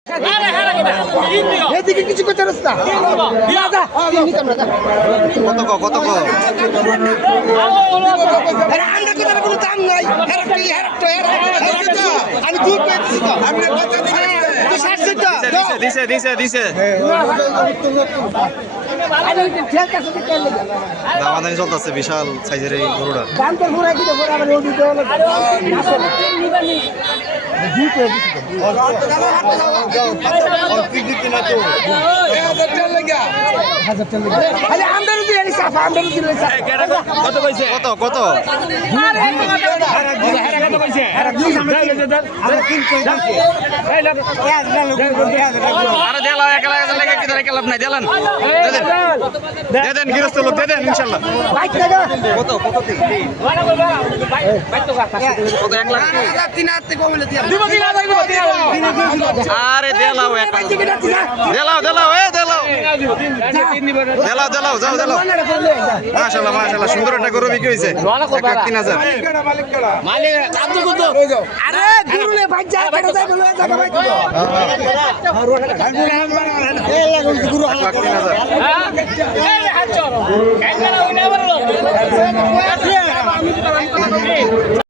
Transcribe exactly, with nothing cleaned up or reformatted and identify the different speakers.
Speaker 1: এদিকে কিছু করতে পারছ না
Speaker 2: কত ক কত ক
Speaker 1: কোনো দাম নাই আমি দুধ পেয়েছি তো
Speaker 2: দিছে দিছে দিছে দামাদানি চলতেছে বিশাল সাইজের এই গরুটা কত কত আরে দেলাও একলা একলা লাগে কি ধরে কেলাপ নাই দেলান দে দেন গিরস্ত লোক দে দেন ইনশাআল্লাহ কত কত কত এক লাখ আরে দেলাও একলা দেলাও দেলাও এ দেলাও দেলাও দেলাও যাও দেলাও মাশাআল্লাহ মাশাআল্লাহ সুন্দর একটা গরু বিক্রি হইছে এক লাখ তিন হাজার
Speaker 1: মালিক আব্দুল কুদ্দুস আরে গুরুলে ভাই যা কেটে যাই বলে জায়গা ভাই গুরু
Speaker 2: এক লাখ তিন হাজার
Speaker 1: এই হাত চলো কেন না ওই না বললো